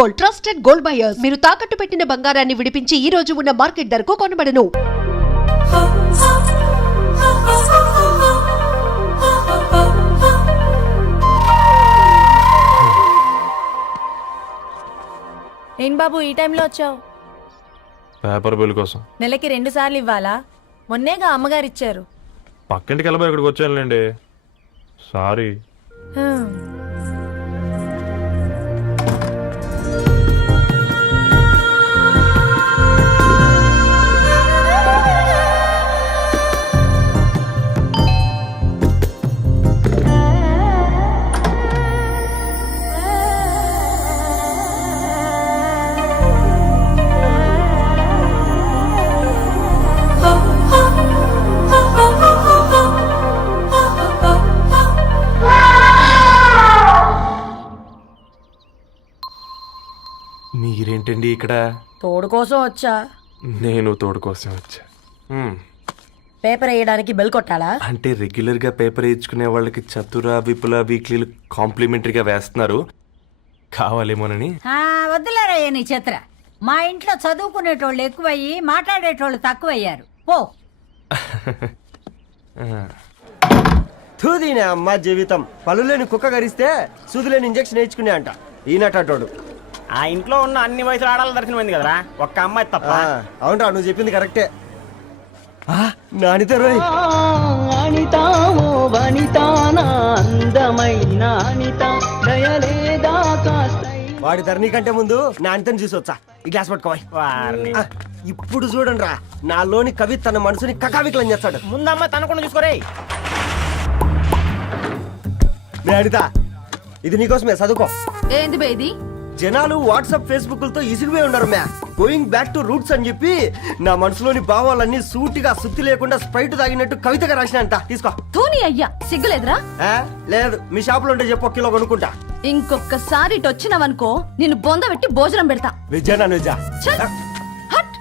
Gold, trusted gold buyers. మీరు తాకట్టు పెట్టిన బంగారాన్ని విడిపించి ఈ రోజు ఉన్న మార్కెట్ ధరకు కొనబడను. ఏం బాబు ఈ టైంలో వచ్చావు? పేపర్ బిల్ కోసం. నెలకి 2 సార్లు ఇవ్వాలా? మొన్నేగా అమ్మగారు ఇచ్చారు. పక్కింటికి వెళ్ళబోయి ఇక్కడికి వచ్చానులేండి. సారీ. మీరేంటండి ఇక్కడ? తోడు కోసం వచ్చా. నేను తోడు కోసం వచ్చా. పేపర్ వేయడానికి బెల్ కొట్టాలా? అంటే రెగ్యులర్ గా పేపర్ వేయించుకునే వాళ్ళకి చతుర విపుల వీక్లీలు కాంప్లిమెంటరీగా వేస్తున్నారు, కావాలేమోనని. వద్దులేరా నీ చిత్ర. మా ఇంట్లో చదువుకునేటోళ్ళు ఎక్కువయ్యి మాట్లాడేటోళ్ళు తక్కువయ్యారు. పో. తూదీనే అమ్మ జీవితం. పలులేని కుక్క గరిస్తే సూదులేని ఇంజక్షన్ వేయించుకునే అంట ఈనటోడు. ఆ ఇంట్లో ఉన్న అన్ని వయసులో ఆడాల దర్శనమైంది కదరా, ఒక్క అమ్మాయి తప్ప. అవునరా, నువ్వు చెప్పింది కరెక్టే. నానిత రోయ్, వాడి ధరణి కంటే ముందు నానితని చూసి వచ్చా. ఈ గ్లాస్ పట్టుకోవాలి. ఇప్పుడు చూడండి రా, నాలోని కవి తన మనసుని కకావికలం చేస్తాడు. ముందమ్మ తనకుండా చూసుకోరే. నానిత, ఇది నీకోసమే, చదువుకో. ఏంది బేది? జనాలు వాట్సాప్ ఫేస్బుక్లతో ఇసిగిపోయి ఉన్నారు మ్యా. గోయింగ్ బ్యాక్ టు రూట్స్ అని చెప్పి నా మనసులోని భావాలన్నీ సూటిగా సుత్తి లేకుండా స్ప్రైట్ తాగినట్టు కవితగా రాసిన అంట. తీసుకో. తూని అయ్యా, సిగ్గులేదురా? లేదు, మీ షాపులో ఉంటే చెప్పు, 1 కిలో కొనుక్కుంటా. ఇంకొకసారి ఇటు వచ్చినావనుకో నిన్ను బొంద పెట్టి భోజనం పెడతా. వెజ్జా నాన్ వెజ్జా? హట్.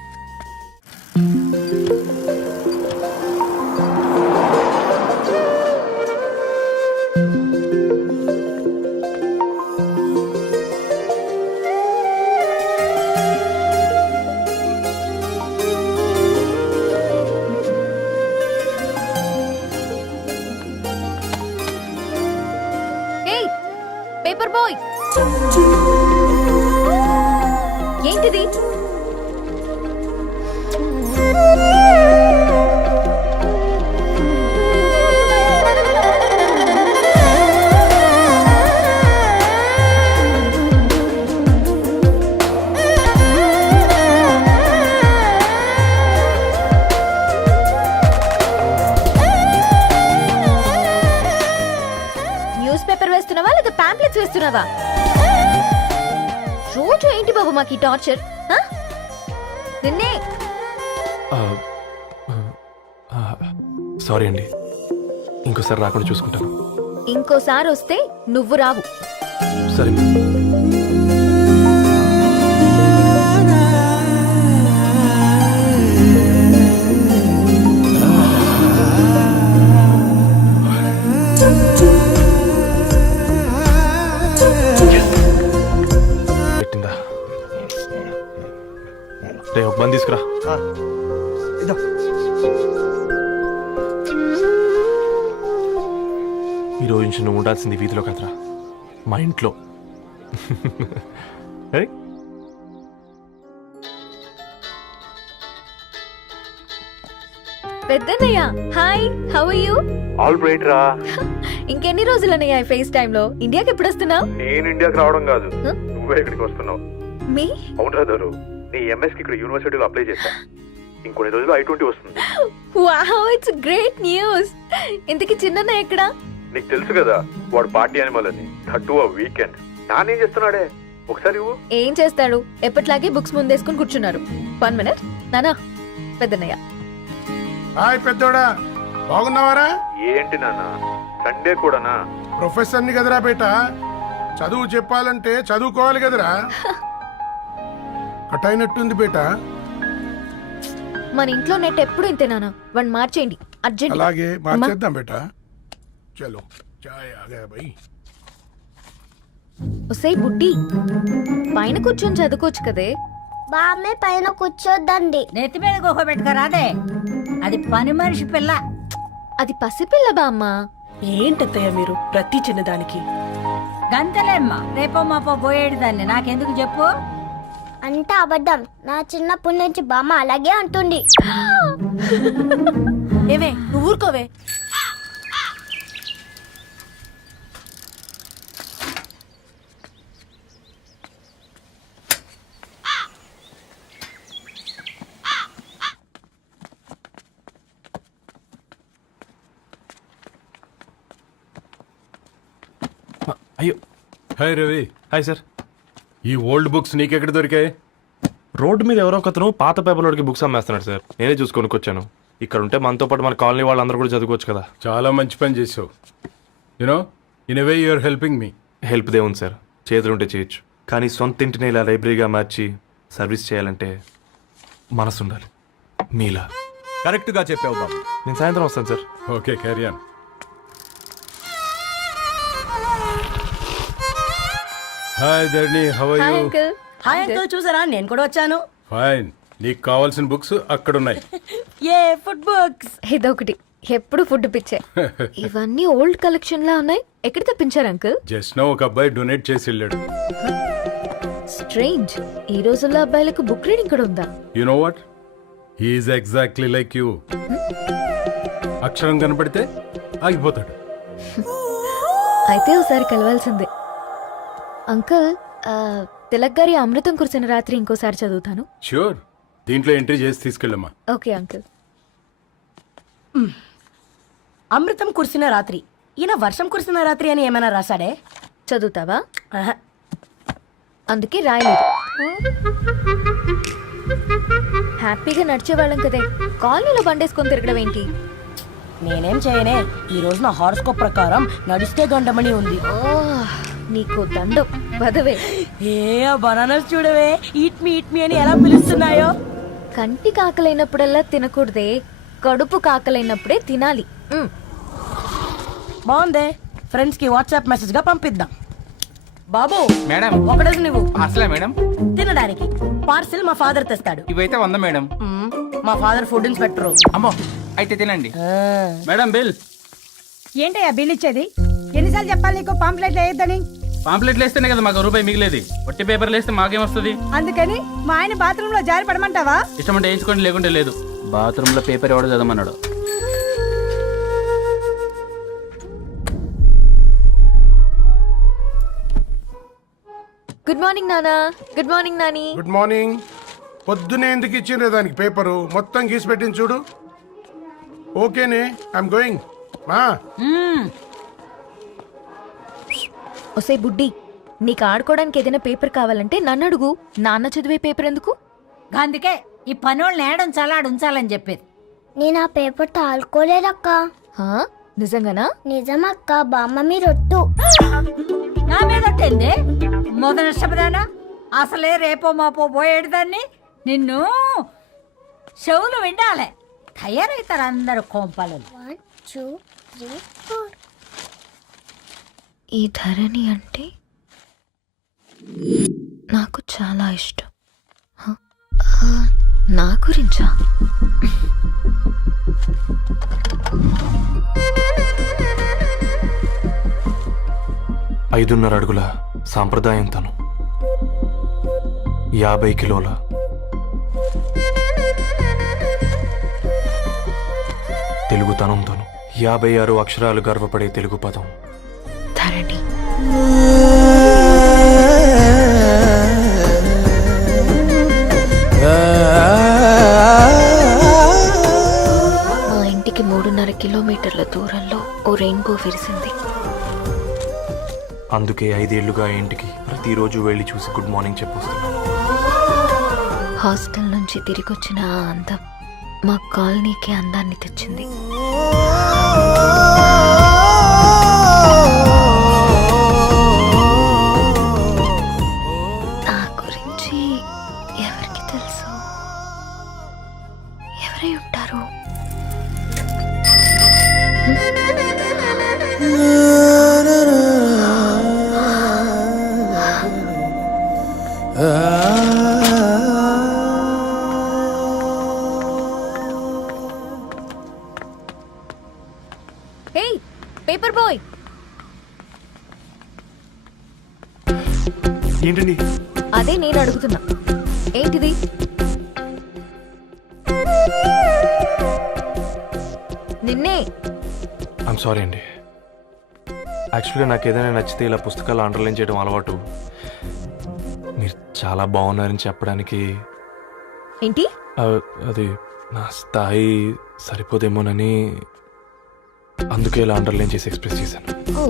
పేపర్ బాయ్, ఏంటిది? న్యూస్ పేపర్ వేస్తున్నావా లేదా పాంప్లెట్స్ వేస్తున్నావా? రోజు ఏంటి బాబు మాకు ఈ టార్చర్? నిన్నే. సారీ అండి, ఇంకోసారి రాకుండా చూసుకుంటాను. ఇంకోసారి వస్తే నువ్వు రావు. సరే. ఒక బంద్ తీసుకురా. ఈరోజు నుంచి నువ్వు ఉండాల్సింది వీధిలో కదరా, మా ఇంట్లో. పెద్దన్నయ్య, hi, how are you? All right రా. ఇంకెన్ని రోజులన్నయ్య ఫేస్ టైమ్ లో? ఇండియాకి ఎప్పుడు వస్తున్నావు? నేను ఇండియాకి రావడం కాదు, నువ్వే ఇక్కడికి వస్తున్నావు. మీ? అవునరా దొరు, నీ ఎంఎస్ కి ఇక్కడ యూనివర్సిటీలో అప్లై చేశా. ఇంకొన్ని రోజులు I-20 వస్తుంది. Wow, it's great news. ఇంతకి చిన్నన్నయ్య ఎక్కడ? నీకు తెలుసు కదా, వాడు పార్టీ అనిమల్ అని. థర్టూ వీకెండ్ నానేం చేస్తున్నాడే, ఒకసారి ఇవ్వు. ఏం చేస్తాడు, ఎప్పట్లాగే బుక్స్ ముందేసుకుని కూర్చున్నారు. 1 మినిట్. నానా, పెద్దన్నయ్య. హాయ్ పెద్దోడా, బాగున్నావారా? ఏంటి నాన్న, సండే కూడానా? ప్రొఫెసర్ని కదరా బేట, చదువు చెప్పాలంటే చదువుకోవాలి కదరా. కట్ అయినట్టుంది బేట. మన ఇంట్లో నెట్ ఎప్పుడు ఇంతేనా? వన్ మార్చేయండి అర్జెంట్. అలాగే మార్చేద్దాం బేట. చలో చాయ్ ఆ గయా భయ్. ఒసే బుడ్డి పైన కూర్చొని చదువుకోవచ్చు కదే. బామ్మే పైన కూర్చోద్దండి. నెత్తి మీద గుహ పెట్టుకోరాదే, అది పని మనిషి పిల్ల. అది పసిపిల్ల బామ్మ. ఏంటత్తయ్య మీరు ప్రతి చిన్నదానికి? గంతలేమ్మా, రేపో మాపో పోయేడు దాన్ని నాకెందుకు చెప్పు. అంత అబద్ధం. నా చిన్నప్పటి నుంచి బామ్మ అలాగే అంటుంది. ఏవే నువ్వు ఊరుకోవే. అయ్యో, హాయ్ రవి. Hi sir. ఈ ఓల్డ్ బుక్స్ నీకెక్కడ దొరికాయి? రోడ్డు మీద ఎవరో ఒకతను పాత పేపర్లోకి బుక్స్ అమ్మేస్తున్నాడు సార్. నేనే చూసుకొని వచ్చాను. ఇక్కడ ఉంటే మనతో పాటు మన కాలనీ వాళ్ళందరూ కూడా చదువుకోవచ్చు కదా. చాలా మంచి పని చేసావు. You know in a way you are helping me. Help దేవుంది సార్, చేతులు ఉంటే చేయొచ్చు. కానీ సొంత ఇంటిని ఇలా లైబ్రరీగా మార్చి సర్వీస్ చేయాలంటే మనసు ఉండాలి. మీలా. కరెక్ట్గా చెప్పావు బాబు. నేను సాయంత్రం వస్తాను sir. Okay carry on. Hi Dharni, how are hi you? Uncle. Hi uncle, చూసారా నేను కూడా వచ్చాను. ఫైన్. నీకు కావాల్సిన బుక్స్ అక్కడ ఉన్నాయి. ఏ ఫుడ్ బుక్స్? ఇదొకటి, ఎప్పుడు ఫుడ్ పిచ్చే. ఇవన్నీ ఓల్డ్ కలెక్షన్ లా ఉన్నాయి. ఎక్కడ తెప్పించారు అంకుల్? జస్ట్ నో ఒక అబ్బాయి డొనేట్ చేసి వెళ్ళాడు. స్ట్రేంజ్, ఈ రోజుల్లో అబ్బాయిలకు బుక్ రీడింగ్ కూడా ఉందా? You know what, he's exactly like you. అక్షరం కనపడితే ఆగిపోతాడు. అయితే ఒకసారి కలవాల్సిందే. అంకుల్, తిలక్ గారి అమృతం కురిసిన రాత్రి ఇంకోసారి చదువుతాను. ష్యూర్, దీంట్లో ఎంట్రీ చేసి తీసుకెళ్ళమ్మా. Okay uncle. అమృతం కురిసిన రాత్రి. ఈయన వర్షం కురిసిన రాత్రి అని ఏమైనా రాశాడే? చదువుతావా? ఆహా. అందుకే రాయలేదు. హ్యాపీగా నడిచేవాళ్ళం కదే, కాలనీలో బండేసుకొని తిరగడం ఏంటి? నేనేం చేయనే, ఈ రోజు నా హారోస్కోప్ ప్రకారం నడిస్తే గండమణి ఉంది. నీకు దండం పదవే. ఏ బనానాస్ చూడవే, ఈట్ మీ అని ఎలా పిలుస్తున్నాయో. కంటి కాకలైనప్పుడల్లా తినకూడదే, కడుపు కాకలైనప్పుడే తినాలి. బాగుందే, ఫ్రెండ్స్ కి వాట్సాప్ మెసేజ్ గా పంపిద్దాం. బాబు మేడం, ఒకడేసి నువ్వు అసలే మేడం తినడానికి పార్సిల్ మా ఫాదర్ తెస్తాడు. ఇవైతే 100 మేడం. మా ఫాదర్ ఫుడ్ ఇన్స్పెక్టర్. అమ్మో, అయితే తినండి మేడం. బిల్ ఏంటయ్యా బిల్ ఇచ్చేది? ఎన్నిసార్లు చెప్పాలి నీకు పాంప్లెట్ వేయొద్దని? పాంప్లెట్లు వేస్తేనే కదా మాకు రూపాయి మిగిలేది. ఒట్టి పేపర్లు వేస్తే మాకేమొస్తుంది? అందుకని మా ఆయన బాత్రూమ్ లో జారి పడమంటావా? ఇష్టం అంటే వేయించుకోండి, లేకుంటే లేదు. బాత్రూమ్ లో పేపర్ ఎవడో చదవమన్నాడు. గుడ్ మార్నింగ్ నానా. Good morning Nani. Good morning. పొద్దునే ఎందుకు ఇచ్చిండ్రే దానికి పేపరు? మొత్తం గీసి పెట్టింది చూడు. ఓకేనే, ఐఎమ్ గోయింగ్. మా ఒసే బుడ్డి, నీకు ఆడుకోవడానికి ఏదైనా పేపర్ కావాలంటే నన్ను అడుగు. నాన్న చదివే పేపర్ ఎందుకు? అందుకే ఈ పనోళ్ళని ఏడం ఉంచాలని చెప్పేది. నేను ఆ పేపర్ తాలుకోలేదక్క. హా? నిజంగానా? నిజమక్క, బామ్మ మీరొట్టు. నా మీద ఒట్టేంది? మొదటి నష్టపదానా? అసలే రేపో మాపో పోయేడు దాన్ని. నిన్ను చెవులు విండాలే, తయారవుతారు అందరు కోంపాలు. 1 2 3 4. ఈ ధరణి అంటే నాకు చాలా ఇష్టం. హ? నా గురించా? ఐదున్నర అడుగుల సాంప్రదాయం తను, 50 కిలోల తెలుగుతనం తను, 56 అక్షరాలు గర్వపడే తెలుగు పదం ధరణి. మా ఇంటికి 3.5 కిలోమీటర్ల దూరంలో ఓ రెయిన్బో విరిసింది. అందుకే 5 ఏళ్లుగా ఇంటికి ప్రతిరోజు వెళ్ళి చూసి గుడ్ మార్నింగ్ చెప్పొస్తున్నాను. హాస్టల్ నుంచి తిరిగొచ్చిన ఆ అందం మా కాలనీకి అందాన్ని తెచ్చింది. నా గురించి ఎవరికి తెలుసు? ఎవరై ఉంటారు? హే పేపర్ బాయ్, ఏంటండి? అదే నేను అడుగుతున్నా, ఏంటిది? నిన్నే. ఐమ్ సారీ అండి. యాక్చువల్గా నాకు ఏదైనా నచ్చితే ఇలా పుస్తకాలు అండర్లైన్ చేయడం అలవాటు. మీరు చాలా బాగున్నారని చెప్పడానికి ఏంటి? అది నా స్థాయి సరిపోదేమోనని అందుకే ఇలా అండర్లైన్ చేసి ఎక్స్ప్రెస్ చేశాను. ఓ,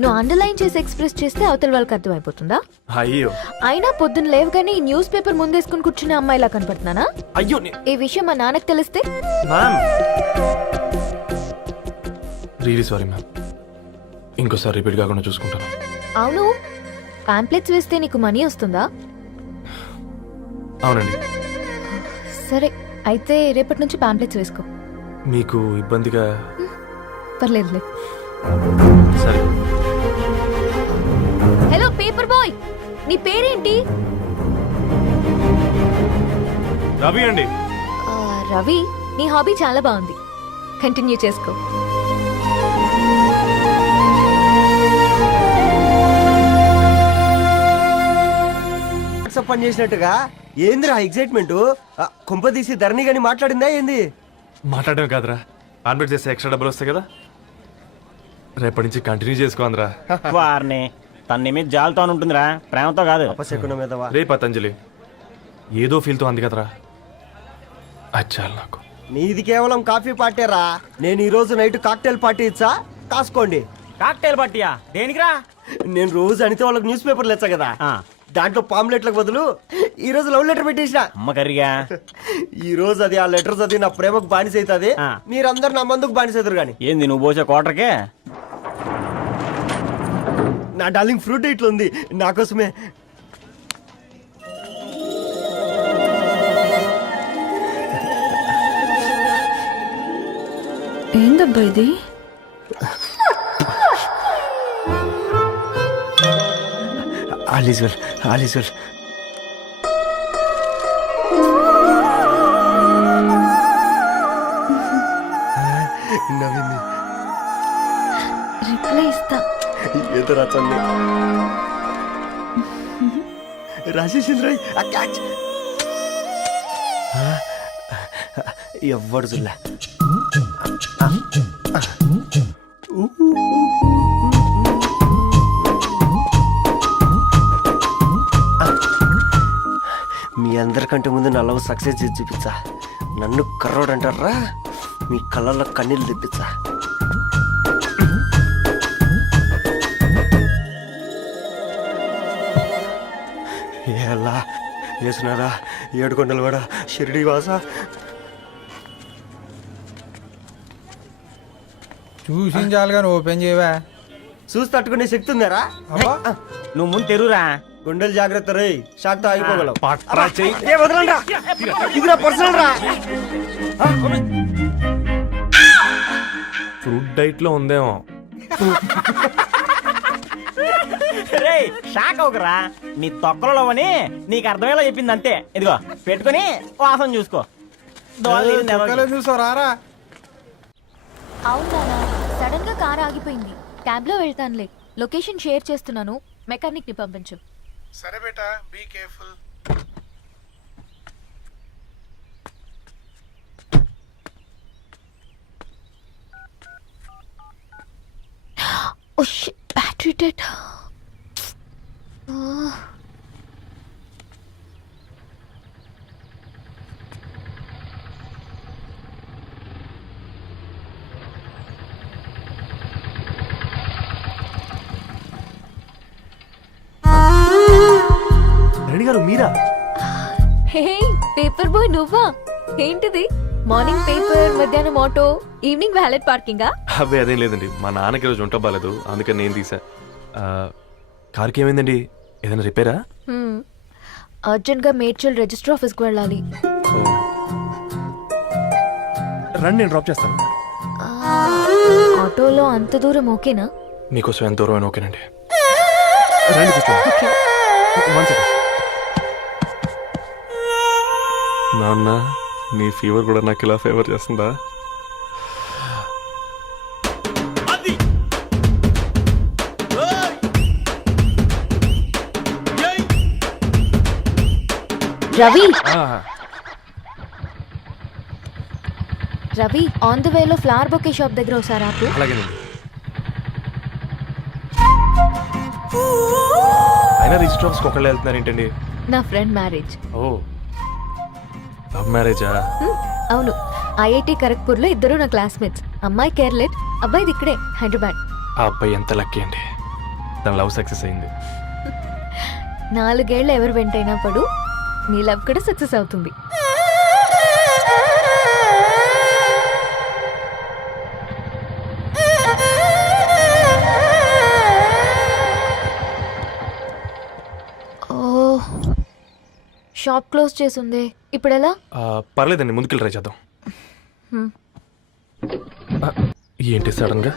నువ్వు అండర్లైన్ చేసి ఎక్స్ప్రెస్ చేస్తే అవతల వాళ్ళకి అర్థమైపోతుందా? అయ్యో అయినా పొద్దున్న లేవగానే ఈ న్యూస్ పేపర్ ముందేసుకుని కూర్చునే అమ్మాయిలా కనపడుతున్నానా? అయ్యో ఈ విషయం మా నాన్నకి తెలిస్తే? Ma'am, really sorry ma'am. ఇంకోసారి రిపీట్ కాకుండా చూసుకుంటాను. అవును, పాంప్లెట్స్ వేస్తే నీకు మనీ వస్తుందా? అవునండి. సరే, అయితే రేపటి నుంచి పాంప్లెట్స్ వేసుకో. మీకు ఇబ్బందిగా? పర్లేదులే. సరే. హలో పేపర్ బాయ్, నీ పేరేంటి? రవి అండి. రవి, నీ హాబీ చాలా బాగుంది, కంటిన్యూ చేసుకో. పని చేసినట్టుగా ఏందిరా ఎగ్జైట్మెంట్? కొంపదీసి ధరణి గాని మాట్లాడిందా ఏంది? మాట్లాడడం కాదురా, కాన్వర్ట్ చేస్తే ఎక్స్ట్రా డబ్బులు వస్తాయి కదా, రేపటి నుంచి కంటిన్యూ చేసుకో అందరా. వారిని తన మీద జాలతో ఉంటుందిరా, ప్రేమతో కాదు. అపశకునం మీదవా? రే పతంజలి, ఏదో ఫీల్తో అంది కదరా, అది చాలు నాకు. నీది కేవలం కాఫీ పార్టీరా. నేను ఈ రోజు నైట్ కాక్టైల్ పార్టీ ఇచ్చా, కాసుకోండి. కాక్టైల్ పట్టియా దేనికిరా? నేను రోజు అనితే వాళ్ళకి న్యూస్ పేపర్లు ఇచ్చా కదా, దాంట్లో పాంప్లెట్లకు బదులు ఈ రోజు లవ్ లెటర్ పెట్టేసిన. అమ్మ కర్రీగా ఈ రోజు అది ఆ లెటర్ చదివి నా ప్రేమకు బానిస అవుతుంది. మీరందరు నా మందుకు బానిస అవుతారు. కానీ ఏంది నువ్వు పోసే కోటర్కే? నా డార్లింగ్ ఫ్రూట్ ఇట్లా ఉంది నా కోసమే. ఏందబ్బా ఇది? All is well, all is well. నవ్వింది. రిప్లై ఇస్తా. ఏదో రచండి రాజేసింద్ర క్యాచ్. ఎవ్వడు చూడలే. మీ అందరికంటే ముందు నా లవ్ సక్సెస్ చేసి చూపించా. నన్ను కర్రోడు అంటారా, మీ కళ్ళల్లో కన్నీళ్ళు తెప్పించా. ఎలా వేసినారా ఏడుకొండలు కూడా షిరిడి వాస. చూసించాలుగా ఓపెన్ చేయవా? చూసి తట్టుకునే శక్తి ఉందారా? నువ్వు ముందు తెరురా. గుండెలు జాగ్రత్త రే, షాక్తో ఆగిపోగలవు. పట్రా చెయ్యి. ఏ వదలండ్రా, ఇది నా పర్సనల్ రా. ఫ్రూట్ డైట్ లో ఉందేమో. రే షాక్ అవకరా, నీ తొక్కలలో అని నీకు అర్థమయ్యేలా చెప్పింది అంతే. ఇదిగో పెట్టుకొని వాసన చూసుకో. చూసారా? అవునా, సడన్ గా కార్ ఆగిపోయింది. క్యాబ్ లో వెళ్తానులే, లొకేషన్ షేర్ చేస్తున్నాను, మెకానిక్ ని పంపించు. సరే బేటా, be careful. Oh shit, battery dead. Reddy గారు మీరా? హే పేపర్ బాయ్, నువ్వా? ఏంటిది? మార్నింగ్ పేపర్, మధ్యాహ్నం ఆటో, ఈవినింగ్ వ్యాలెట్ పార్కింగా? అబ్బాయి అదేం లేదండి, మా నాన్నకి రోజు ఉంట బాగాలేదు, అందుకని నేను తీసా. కార్కి ఏమైందండి? ఏదైనా రిపేరా? అర్జెంట్ గా మేడ్చల్ రిజిస్టర్ ఆఫీస్ కు వెళ్ళాలి. రండి, నేను డ్రాప్ చేస్తాను. ఆటోలో అంత దూరం ఓకేనా? మీకోసం ఎంత దూరం అయినా ఓకేనండి. రండి కూర్చోండి. One second. నాన్న నీ ఫీవర్ కూడా నాకు ఇలా ఫేవర్ చేస్తుందా? రవి రవి ఆన్ ద వేలో ఫ్లవర్ బొకే షాప్ దగ్గర ఒకసారి ఆపు. అలాగేనండి. అయినా రిజిస్టర్ ఆఫీస్కి ఒకళ్ళు వెళ్తున్నారు ఏంటండి? నా ఫ్రెండ్ మ్యారేజ్. ఓ లవ్ మ్యారేజా? అవును, ఐఐటి ఖరగ్పూర్లో ఇద్దరు నా క్లాస్మేట్స్. అమ్మాయి కేర్లెట్, అబ్బాయిది ఇక్కడే హైదరాబాద్. ఆ అబ్బాయి ఎంత లక్కీ అండి, తన లవ్ సక్సెస్ అయింది. 4 ఏళ్ళు ఎవరు వెంటైనా పడు, నీ లవ్ కూడా సక్సెస్ అవుతుంది. ఓ షాప్ క్లోజ్ చేసింది, ఇప్పుడు ఎలా? పర్లేదండి, ముందుకెళ్ళి ట్రై చేద్దాం. ఆ, ఏంటి సడన్గా?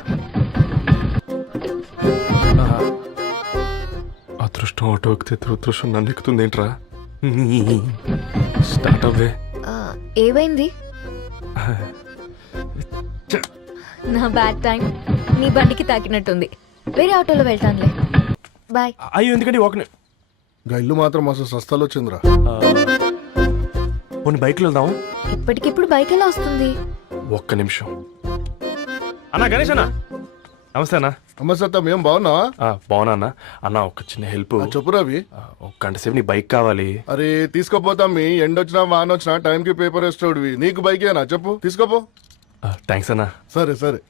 అదృష్టం ఆటో ఎక్కితే దురదృష్టం నన్ను ఎక్కుతుంది ఏంట్రా? స్టార్ట్ అవ్వే. ఏమైంది? నా బ్యాడ్ టైం నీ బండికి తాకినట్టుంది. వేరే ఆటోలో వెళ్తానులే, బాయ్. అయ్యో ఎందుకండి ఒక ఇల్లు మాత్రం అసలు సస్తాలో వచ్చిందిరా. కొన్ని బైక్లో వెళ్దాం. ఇప్పటికిప్పుడు బైక్ ఎలా వస్తుంది? ఒక్క నిమిషం. అన్నా గణేష్ అన్న, నమస్తే అన్న. నమస్తే, ఏం బాగున్నావా? బాగున్నా అన్న. అన్న ఒక చిన్న హెల్ప్. చెప్పు రవి. ఒక గంట సేపు నీ బైక్ కావాలి. అరే తీసుకోపోతాం, మీ ఎండొచ్చినా వాన వచ్చినా టైంకి పేపర్ వేస్తాడువి. నీకు బైకేనా చెప్పు, తీసుకోపో. థ్యాంక్స్ అన్న. సరే సరే.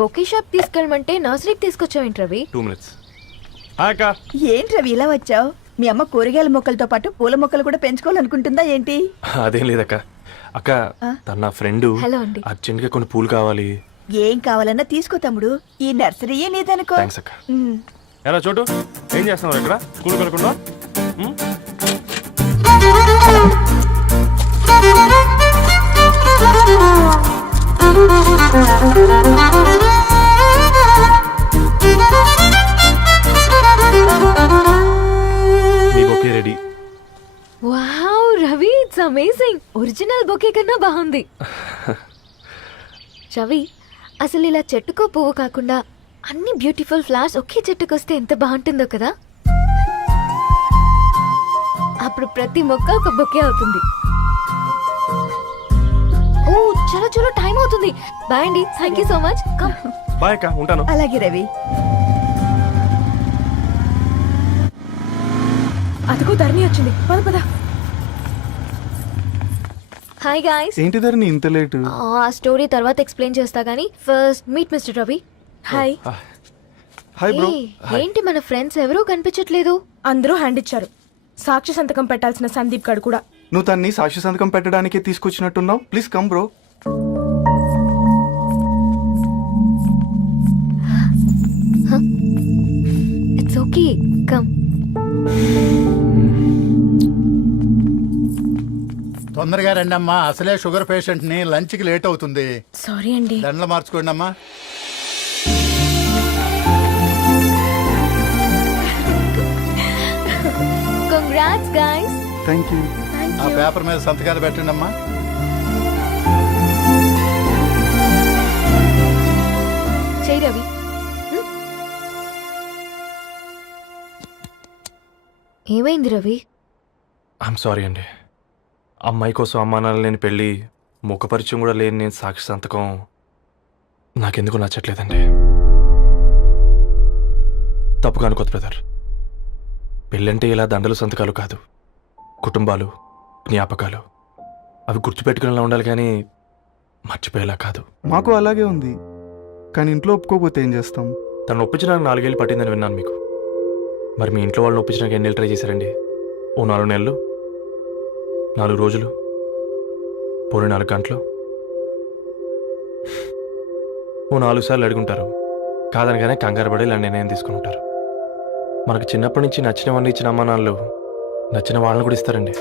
బొకే షాప్ తీసుకెళ్ళమంటే నర్సరీకి తీసుకొచ్చావేంటి రవి? 2 minutes. అక్క ఏంటి రవి ఇలా వచ్చావు? మీ అమ్మ కూరగాయల మొక్కలతో పాటు పూల మొక్కలు కూడా పెంచుకోవాలనుకుంటుందా ఏంటి? అదేం లేదక్క. అక్క తన నా ఫ్రెండ్, హలో అండి. అర్జెంట్గా కొన్ని పూలు కావాలి. ఏం కావాలన్నా తీసుకో తమ్ముడు, ఈ నర్సరీయే నీదనుకో. థ్యాంక్స్ అక్క. ఎలా చోటు, ఏం చేస్తున్నావు ఇక్కడ? స్కూల్ కలకుండా? మీ bouquet ready. Wow Ravi, it's amazing. Original bouquet కన్నా బాగుంది. రవి, అసలు ఇలా చెట్టుకో పువ్వు కాకుండా అన్ని బ్యూటిఫుల్ ఫ్లవర్స్ ఒకే చెట్టుకొస్తే ఎంత బాగుంటుందో కదా. అప్పుడు ప్రతి మొక్క ఒక బొకే అవుతుంది. ఓ చలో చలో, టైం అవుతుంది. బాయ్ అండి, thank you so much. Come. Bye అక్క, ఉంటాను. అలాగే రవి. అదిగో ధరణి వచ్చింది, పద పద. Hi guys. ఏంటి ధరణి ఇంత లేటు? ఆ స్టోరీ తర్వాత ఎక్స్ప్లెయిన్ చేస్తా గానీ first meet mister Ravi. Hi. Hi bro. ఏంటి మన ఫ్రెండ్స్ ఎవరూ కనిపించట్లేదు? అందరూ హ్యాండ్ ఇచ్చారు. సాక్షి సంతకం పెట్టాల్సిన సందీప్ గడు కూడా. నువ్వు తన్ని సాక్షి సంతకం పెట్టడానికే తీసుకొచ్చినట్టున్నావు. Please come bro. It's okay, come. తొందరగా రండి అమ్మా, అసలే షుగర్ పేషెంట్ ని, లంచ్ కి లేట్ అవుతుంది. సారీ అండి. దండలు మార్చుకోండి అమ్మా. Congrats guys. Thank you. ఆ పేపర్ మీద సంతకాలు పెట్టండి అమ్మా. చెయ్ రవి. ఏమైంది రవి? ఐఎమ్ సారీ అండి. అమ్మాయి కోసం అమ్మానాలు లేని పెళ్ళి ముఖపరిచయం కూడా లేని నేను సాక్షి సంతకం నాకెందుకు నచ్చట్లేదండి. తప్పుగా అనుకోదు బ్రదర్. పెళ్ళంటే ఇలా దండలు సంతకాలు కాదు, కుటుంబాలు, జ్ఞాపకాలు. అవి గుర్తుపెట్టుకునేలా ఉండాలి కానీ మర్చిపోయేలా కాదు. మాకు అలాగే ఉంది, కానీ ఇంట్లో ఒప్పుకోకపోతే ఏం చేస్తాం? తను ఒప్పించడానికి 4 ఏళ్ళు పట్టిందని విన్నాను మీకు. మరి మీ ఇంట్లో వాళ్ళని ఒప్పించడానికి ఎన్ని ఏళ్ళు ట్రై చేశారండి? ఓ 4 నెలలు, 4 రోజులు, పోనీ 4 గంటలు, ఓ 4 సార్లు అడుగుంటారు. కాదనగానే కంగారు పడి ఇలా నిర్ణయం తీసుకుని ఉంటారు. మనకు చిన్నప్పటి నుంచి నచ్చినవన్నీ ఇచ్చిన అమ్మానాళ్ళు నచ్చిన వాళ్ళని కూడా ఇస్తారండి.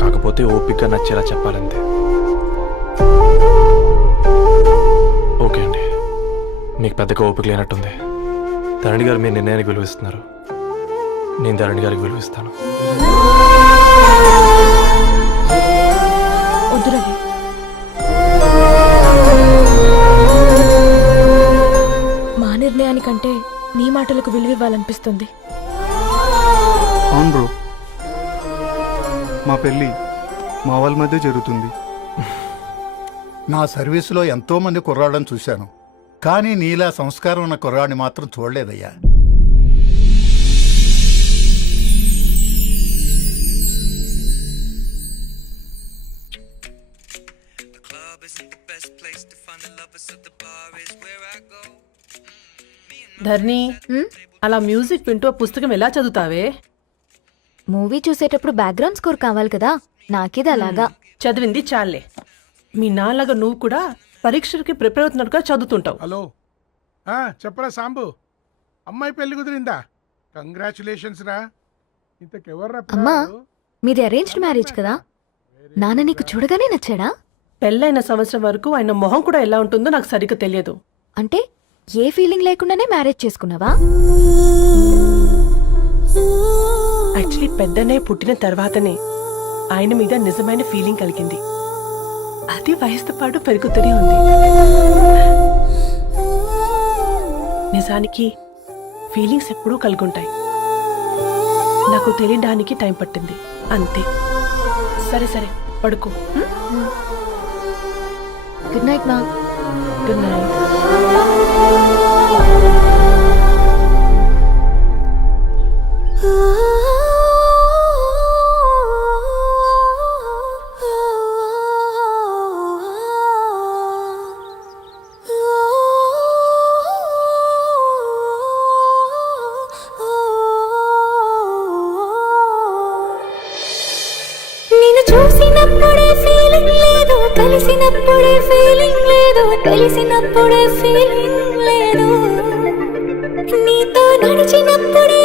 కాకపోతే ఓపికగా నచ్చేలా చెప్పాలంతే. ఓకే అండి, మీకు పెద్దగా ఓపిక లేనట్టుంది. ధరణి గారు మీ నిర్ణయానికి విలువిస్తున్నారు, నేను ధరణి గారికి విలువిస్తాను. వద్దు రవి. మా నిర్ణయానికంటే నీ మాటలకు విలువ ఇవ్వాలనిపిస్తుంది. అవును బ్రో, మా పెళ్ళి మా వాళ్ళ మధ్య జరుగుతుంది. నా సర్వీసులో ఎంతో మంది కుర్రాళ్ళని చూశాను, కానీ నీలా సంస్కారం ఉన్న కుర్రాడిని మాత్రం చూడలేదయ్యా. ధర్ని, అలా మ్యూజిక్ వింటూ ఆ పుస్తకం ఎలా చదువుతావే? మూవీ చూసేటప్పుడు బ్యాక్గ్రౌండ్ స్కోర్ కావాలి కదా, నాకిది అలాగా. చదివింది చాలే. మీ నాన్నగా నువ్వు కూడా పరీక్షలకి ప్రిపేర్ అవుతున్నట్టుగా చదువుతుంటావు. హలో, చెప్పరా సాంబు, అమ్మాయి పెళ్లి కుదిరిందా? కంగ్రాచులేషన్స్ రా. ఇంతకెవర్రా అమ్మా, పిల్లాడు? మీది అరేంజ్డ్ మ్యారేజ్ కదా, నాన్న నీకు చూడగానే నచ్చాడా? పెళ్ళైన సంవత్సరం వరకు ఆయన మొహం కూడా ఎలా ఉంటుందో నాకు సరిగ్గా తెలియదు. అంటే ఏ ఫీలింగ్ లేకుండానే మ్యారేజ్ చేసుకున్నావా? యాక్చువల్లీ పెద్దనే పుట్టిన తర్వాతనే ఆయన మీద నిజమైన ఫీలింగ్ కలిగింది. అది వయసుతో పాటు పెరుగుతూనే ఉంది. నిజానికి ఫీలింగ్స్ ఎప్పుడూ కలుగుంటాయి. నాకు తెలియడానికి టైం పట్టింది అంతే. సరే సరే, పడుకో. గుడ్ నైట్ మా. Good night. నిన్ను చూసినప్పుడే ఫీలింగ్ లేదు, కలిసినప్పుడే ఫీలింగ్ లేదు, తెలిసినప్పుడే ఫీలింగ్ లేదు, నీతో నడిచినప్పుడే